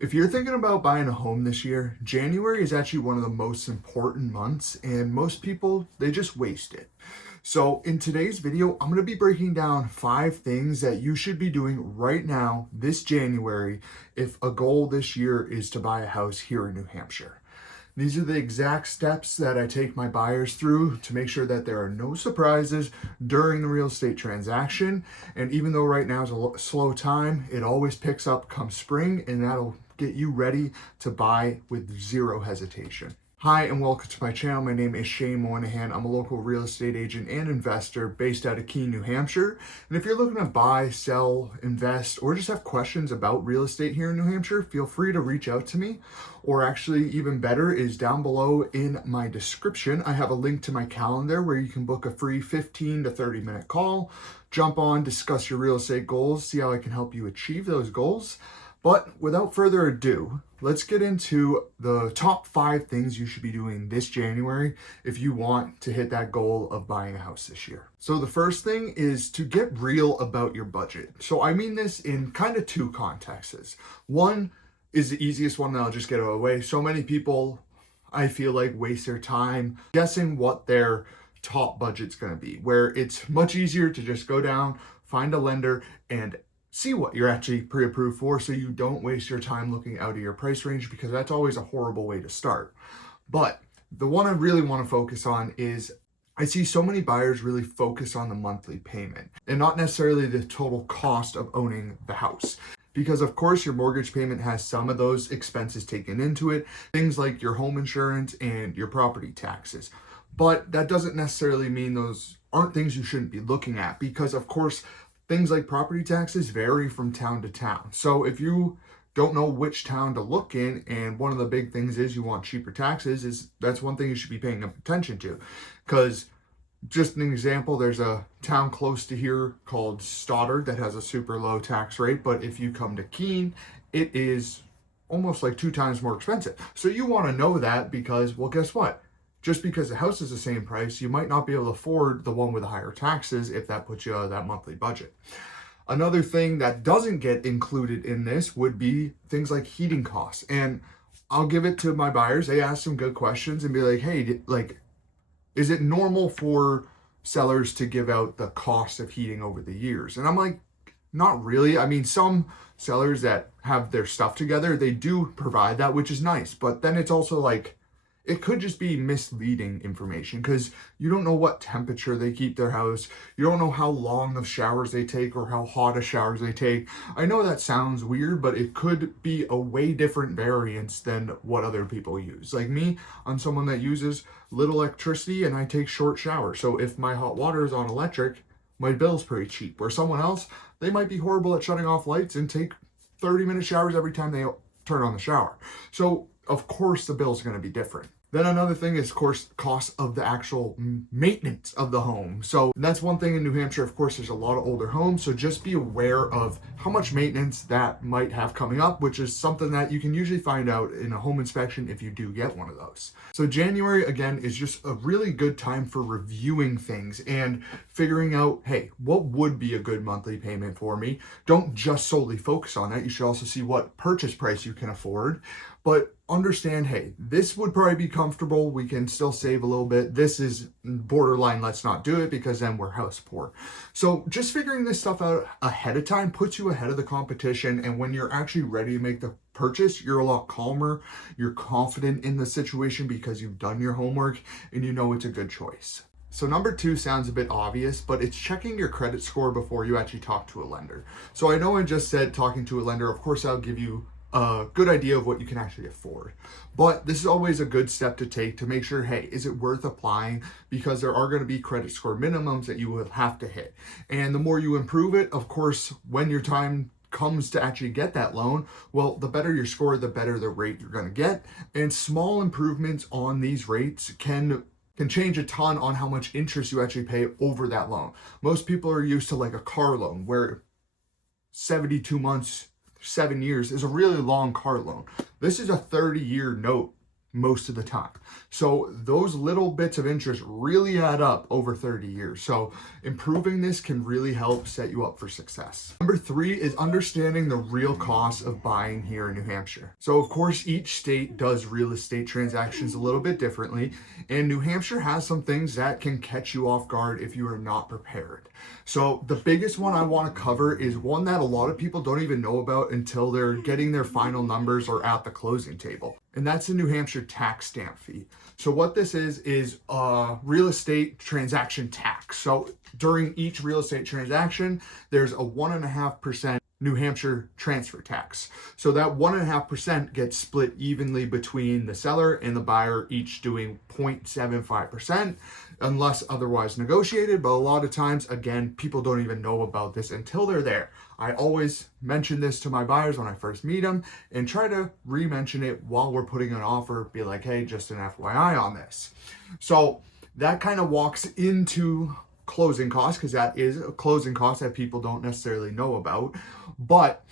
If you're thinking about buying a home this year, January is actually one of the most important months, and most people, they just waste it. So, in today's video, I'm going to be breaking down 5 things that you should be doing right now, this January, if a goal this year is to buy a house here in New Hampshire. These are the exact steps that I take my buyers through to make sure that there are no surprises during the real estate transaction. And even though right now is a slow time, it always picks up come spring, and that'll get you ready to buy with zero hesitation. Hi, and welcome to my channel. My name is Shane Moynihan. I'm a local real estate agent and investor based out of Keene, New Hampshire. And if you're looking to buy, sell, invest, or just have questions about real estate here in New Hampshire, feel free to reach out to me. Or actually, even better is down below in my description, I have a link to my calendar where you can book a free 15 to 30-minute call, jump on, discuss your real estate goals, see how I can help you achieve those goals. But without further ado, let's get into the top 5 things you should be doing this January if you want to hit that goal of buying a house this year. So the first thing is to get real about your budget. So I mean this in kind of 2 contexts. One is the easiest one that I'll just get out of the way. So many people, I feel like, waste their time guessing what their top budget's going to be, where it's much easier to just go down, find a lender, and see what you're actually pre-approved for, so you don't waste your time looking out of your price range, because that's always a horrible way to start. But the one I really want to focus on is I see so many buyers really focus on the monthly payment and not necessarily the total cost of owning the house. Because of course your mortgage payment has some of those expenses taken into it, things like your home insurance and your property taxes. But that doesn't necessarily mean those aren't things you shouldn't be looking at, because of course things like property taxes vary from town to town. So if you don't know which town to look in, and one of the big things is you want cheaper taxes, that's one thing you should be paying attention to. Because just an example, there's a town close to here called Stoddard that has a super low tax rate, but if you come to Keene, it is almost like 2 times more expensive. So you want to know that, because, well, guess what? Just because the house is the same price, you might not be able to afford the one with the higher taxes if that puts you out of that monthly budget. Another thing that doesn't get included in this would be things like heating costs. And I'll give it to my buyers. They ask some good questions and be like, hey, is it normal for sellers to give out the cost of heating over the years? And I'm like, not really. I mean, some sellers that have their stuff together, they do provide that, which is nice. But then it's also like, it could just be misleading information, because you don't know what temperature they keep their house. You don't know how long of showers they take or how hot of showers they take. I know that sounds weird, but it could be a way different variance than what other people use. Like me, I'm someone that uses little electricity and I take short showers. So if my hot water is on electric, my bill's pretty cheap. Where someone else, they might be horrible at shutting off lights and take 30-minute showers every time they turn on the shower. So of course the bill's going to be different. Then another thing is, of course, cost of the actual maintenance of the home. So that's one thing in New Hampshire. Of course, there's a lot of older homes. So just be aware of how much maintenance that might have coming up, which is something that you can usually find out in a home inspection if you do get one of those. So January, again, is just a really good time for reviewing things and figuring out, hey, what would be a good monthly payment for me? Don't just solely focus on that. You should also see what purchase price you can afford. But understand, hey, this would probably be comfortable. We can still save a little bit. This is borderline, let's not do it, because then we're house poor. So just figuring this stuff out ahead of time puts you ahead of the competition. And when you're actually ready to make the purchase, you're a lot calmer. You're confident in the situation because you've done your homework and you know it's a good choice. So number 2 sounds a bit obvious, but it's checking your credit score before you actually talk to a lender. So I know I just said talking to a lender. Of course, I'll give you a good idea of what you can actually afford. But this is always a good step to take to make sure, hey, is it worth applying? Because there are going to be credit score minimums that you will have to hit. And the more you improve it, of course, when your time comes to actually get that loan, well, the better your score, the better the rate you're going to get. And small improvements on these rates can change a ton on how much interest you actually pay over that loan. Most people are used to like a car loan where 72 months, 7 years is a really long car loan. This is a 30-year note most of the time. So those little bits of interest really add up over 30 years. So improving this can really help set you up for success. Number 3 is understanding the real cost of buying here in New Hampshire. So of course, each state does real estate transactions a little bit differently, and New Hampshire has some things that can catch you off guard if you are not prepared. So the biggest one I want to cover is one that a lot of people don't even know about until they're getting their final numbers or at the closing table. And that's the New Hampshire tax stamp fee. So what this is real estate transaction tax. So during each real estate transaction, there's a 1.5% New Hampshire transfer tax. So that 1.5% gets split evenly between the seller and the buyer, each doing 0.75%, unless otherwise negotiated. But a lot of times, again, people don't even know about this until they're there. I always mention this to my buyers when I first meet them and try to re-mention it while we're putting an offer, be like, hey, just an FYI on this. So that kind of walks into closing costs, because that is a closing cost that people don't necessarily know about. But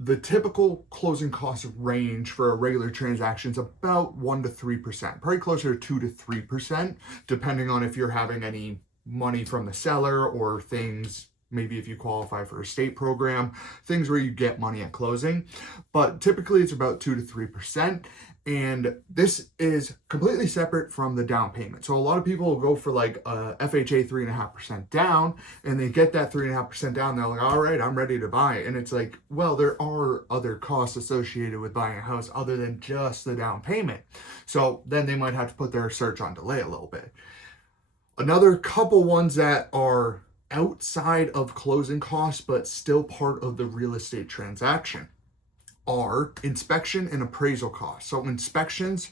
the typical closing cost range for a regular transaction is about 1 to 3%, probably closer to 2 to 3%, depending on if you're having any money from the seller or things, maybe if you qualify for a state program, things where you get money at closing. But typically it's about 2 to 3%. And this is completely separate from the down payment. So a lot of people will go for like a FHA 3.5% down, and they get that 3.5% down. They're like, all right, I'm ready to buy it. And it's like, well, there are other costs associated with buying a house other than just the down payment. So then they might have to put their search on delay a little bit. Another couple ones that are outside of closing costs, but still part of the real estate transaction, are inspection and appraisal costs. So inspections,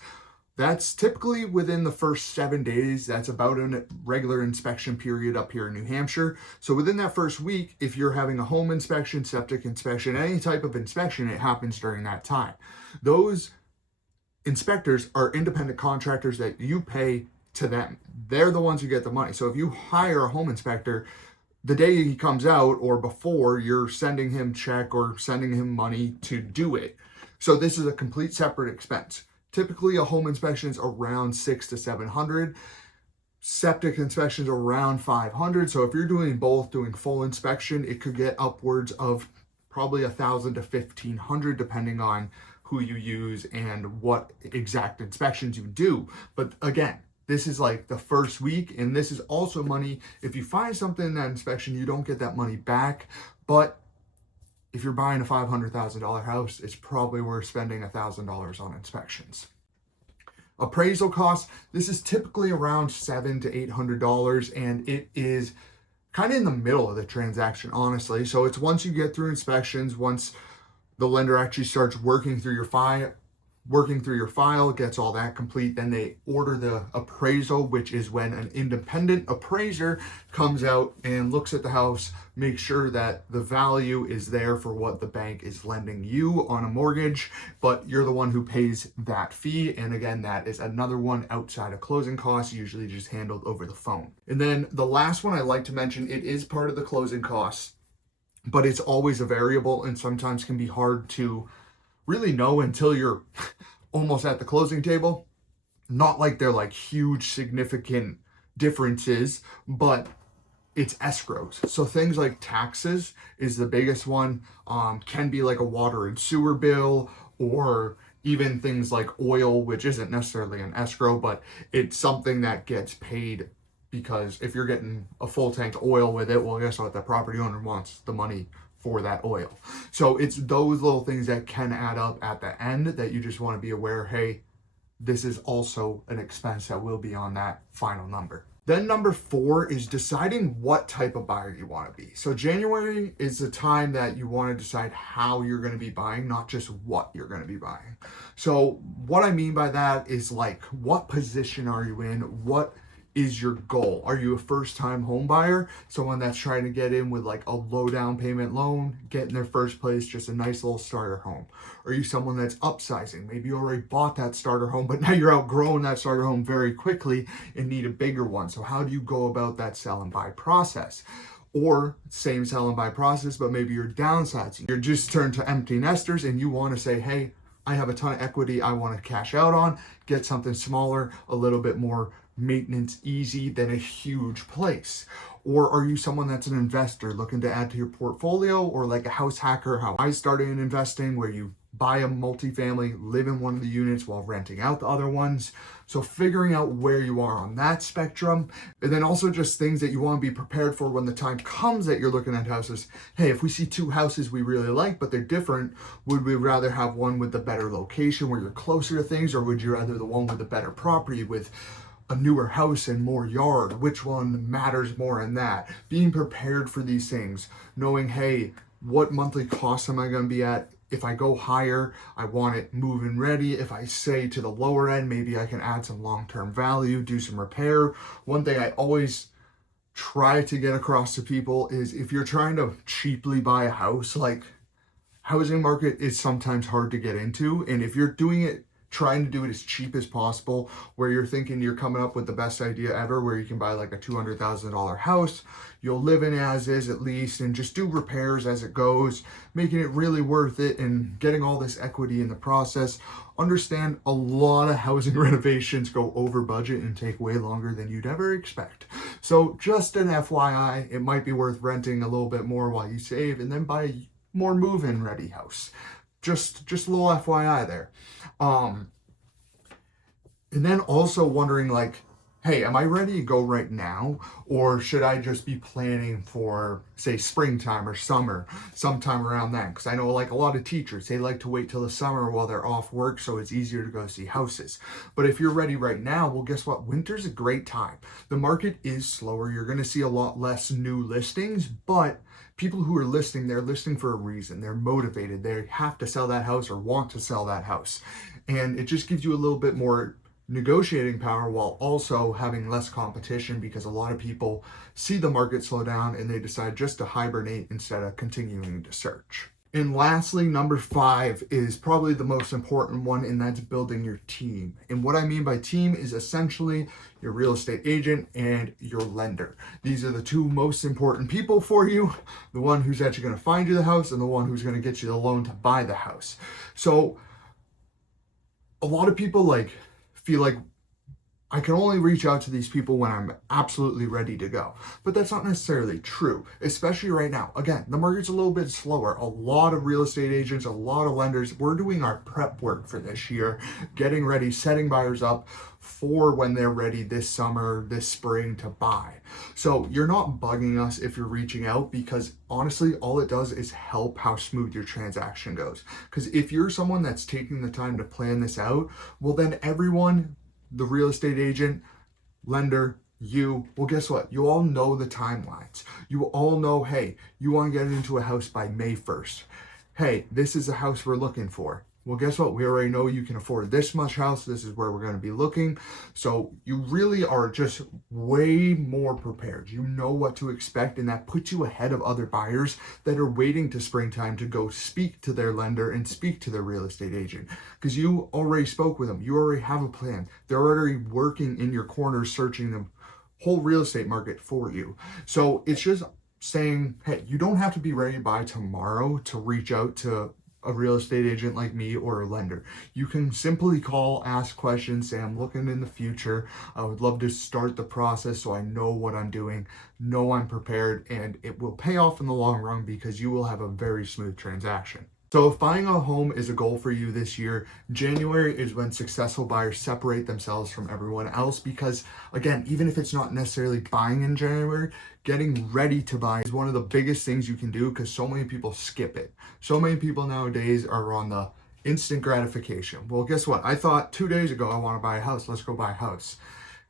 that's typically within the first 7 days. That's about a regular inspection period up here in New Hampshire. So within that first week, if you're having a home inspection, septic inspection, any type of inspection, it happens during that time. Those inspectors are independent contractors that you pay to them. They're the ones who get the money. So if you hire a home inspector, the day he comes out or before, you're sending him check or sending him money to do it. So this is a complete separate expense. Typically a home inspection is around $600 to $700. Septic inspections are around $500. So if you're doing both, doing full inspection, it could get upwards of probably $1,000 to $1,500, depending on who you use and what exact inspections you do. But again, this is like the first week, and this is also money. If you find something in that inspection, you don't get that money back. But if you're buying a $500,000 house, it's probably worth spending $1,000 on inspections. Appraisal costs, this is typically around $700 to $800, and it is kind of in the middle of the transaction, honestly. So it's once you get through inspections, once the lender actually starts working through your file, gets all that complete, then they order the appraisal, which is when an independent appraiser comes out and looks at the house, makes sure that the value is there for what the bank is lending you on a mortgage, but you're the one who pays that fee. And again, that is another one outside of closing costs, usually just handled over the phone. And then the last one I like to mention, it is part of the closing costs, but it's always a variable and sometimes can be hard to really know until you're almost at the closing table. Not like they're like huge significant differences, but it's escrows. So things like taxes is the biggest one, can be like a water and sewer bill, or even things like oil, which isn't necessarily an escrow, but it's something that gets paid, because if you're getting a full tank of oil with it, well, guess what? The property owner wants the money for that oil. So it's those little things that can add up at the end that you just want to be aware, hey, this is also an expense that will be on that final number. Then number 4 is deciding what type of buyer you want to be. So January is the time that you want to decide how you're going to be buying, not just what you're going to be buying. So what I mean by that is like, what position are you in? What is your goal? Are you a first-time home buyer? Someone that's trying to get in with like a low down payment loan, get in their first place, just a nice little starter home? Are you someone that's upsizing? Maybe you already bought that starter home, but now you're outgrowing that starter home very quickly and need a bigger one. So how do you go about that sell and buy process? Or same sell and buy process, but maybe you're downsizing. You're just turned to empty nesters and you want to say, hey, I have a ton of equity I want to cash out on, get something smaller, a little bit more maintenance easy than a huge place? Or are you someone that's an investor looking to add to your portfolio, or like a house hacker, how I started in investing, where you buy a multifamily, live in one of the units while renting out the other ones? So figuring out where you are on that spectrum, and then also just things that you want to be prepared for when the time comes that you're looking at houses. Hey, if we see two houses we really like, but they're different, would we rather have one with the better location where you're closer to things, or would you rather the one with the better property with a newer house and more yard? Which one matters more in that? Being prepared for these things, knowing, hey, what monthly costs am I going to be at? If I go higher, I want it move-in ready. If I say to the lower end, maybe I can add some long-term value, do some repair. One thing I always try to get across to people is, if you're trying to cheaply buy a house, like, housing market is sometimes hard to get into. And if you're doing it, trying to do it as cheap as possible, where you're thinking you're coming up with the best idea ever, where you can buy like a $200,000 house, you'll live in as is at least, and just do repairs as it goes, making it really worth it and getting all this equity in the process. Understand, a lot of housing renovations go over budget and take way longer than you'd ever expect. So just an FYI, it might be worth renting a little bit more while you save, and then buy a more move-in ready house. Just a little FYI there. And then also wondering, like, hey, am I ready to go right now? Or should I just be planning for, say, springtime or summer, sometime around then? Because I know, like, a lot of teachers, they like to wait till the summer while they're off work, so it's easier to go see houses. But if you're ready right now, well, guess what? Winter's a great time. The market is slower. You're going to see a lot less new listings, but people who are listing, they're listing for a reason. They're motivated. They have to sell that house or want to sell that house. And it just gives you a little bit more negotiating power, while also having less competition, because a lot of people see the market slow down and they decide just to hibernate instead of continuing to search. And lastly, number 5 is probably the most important one, and that's building your team. And what I mean by team is essentially your real estate agent and your lender. These are the two most important people for you, the one who's actually going to find you the house and the one who's going to get you the loan to buy the house. So a lot of people feel like, I can only reach out to these people when I'm absolutely ready to go. But that's not necessarily true, especially right now. Again, the market's a little bit slower. A lot of real estate agents, a lot of lenders, we're doing our prep work for this year, getting ready, setting buyers up for when they're ready this summer, this spring to buy. So you're not bugging us if you're reaching out, because honestly, all it does is help how smooth your transaction goes. Because if you're someone that's taking the time to plan this out, well, then everyone, the real estate agent, lender, you, well, guess what? You all know the timelines. You all know, hey, you want to get into a house by May 1st. Hey, this is the house we're looking for. Well, guess what? We already know you can afford this much house. This is where we're going to be looking. So you really are just way more prepared. You know what to expect, and that puts you ahead of other buyers that are waiting to springtime to go speak to their lender and speak to their real estate agent, because you already spoke with them. You already have a plan. They're already working in your corner, searching the whole real estate market for you. So it's just saying, hey, you don't have to be ready by tomorrow to reach out to a real estate agent like me or a lender. You can simply call, ask questions, say, I'm looking in the future. I would love to start the process so I know what I'm doing, know I'm prepared, and it will pay off in the long run, because you will have a very smooth transaction. So if buying a home is a goal for you this year, January is when successful buyers separate themselves from everyone else, because again, even if it's not necessarily buying in January, getting ready to buy is one of the biggest things you can do, because so many people skip it. So many people nowadays are on the instant gratification. Well, guess what? I thought 2 days ago I want to buy a house. Let's go buy a house.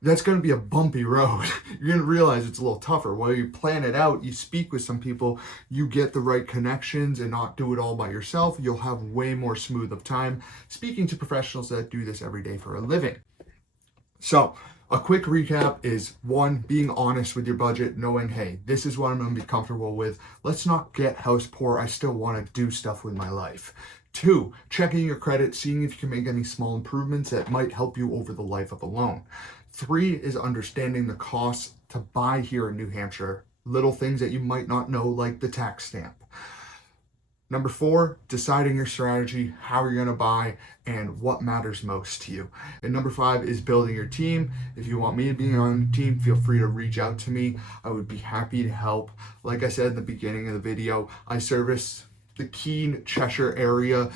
That's going to be a bumpy road. You're going to realize it's a little tougher. While you plan it out, you speak with some people, you get the right connections and not do it all by yourself. You'll have way more smooth of time speaking to professionals that do this every day for a living. So a quick recap is, 1, being honest with your budget, knowing, hey, this is what I'm going to be comfortable with. Let's not get house poor. I still want to do stuff with my life. 2, checking your credit, seeing if you can make any small improvements that might help you over the life of a loan. 3 is understanding the costs to buy here in New Hampshire, little things that you might not know, like the tax stamp. Number 4, deciding your strategy, how you're going to buy, and what matters most to you. And number 5 is building your team. If you want me to be on your team, feel free to reach out to me. I would be happy to help. Like I said in the beginning of the video, I service the Keene, Cheshire area,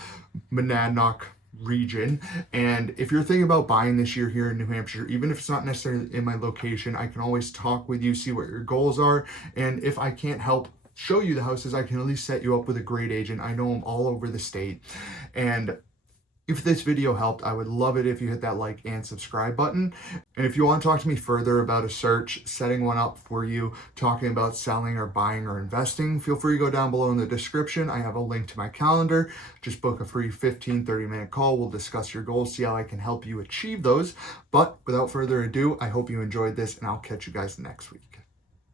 Monadnock region. And if you're thinking about buying this year here in New Hampshire, even if it's not necessarily in my location, I can always talk with you, see what your goals are. And if I can't help show you the houses, I can at least set you up with a great agent. I know them all over the state. And if this video helped, I would love it if you hit that like and subscribe button. And if you want to talk to me further about a search, setting one up for you, talking about selling or buying or investing, feel free to go down below in the description. I have a link to my calendar. Just book a free 15-30-minute call. We'll discuss your goals, see how I can help you achieve those. But without further ado, I hope you enjoyed this, and I'll catch you guys next week.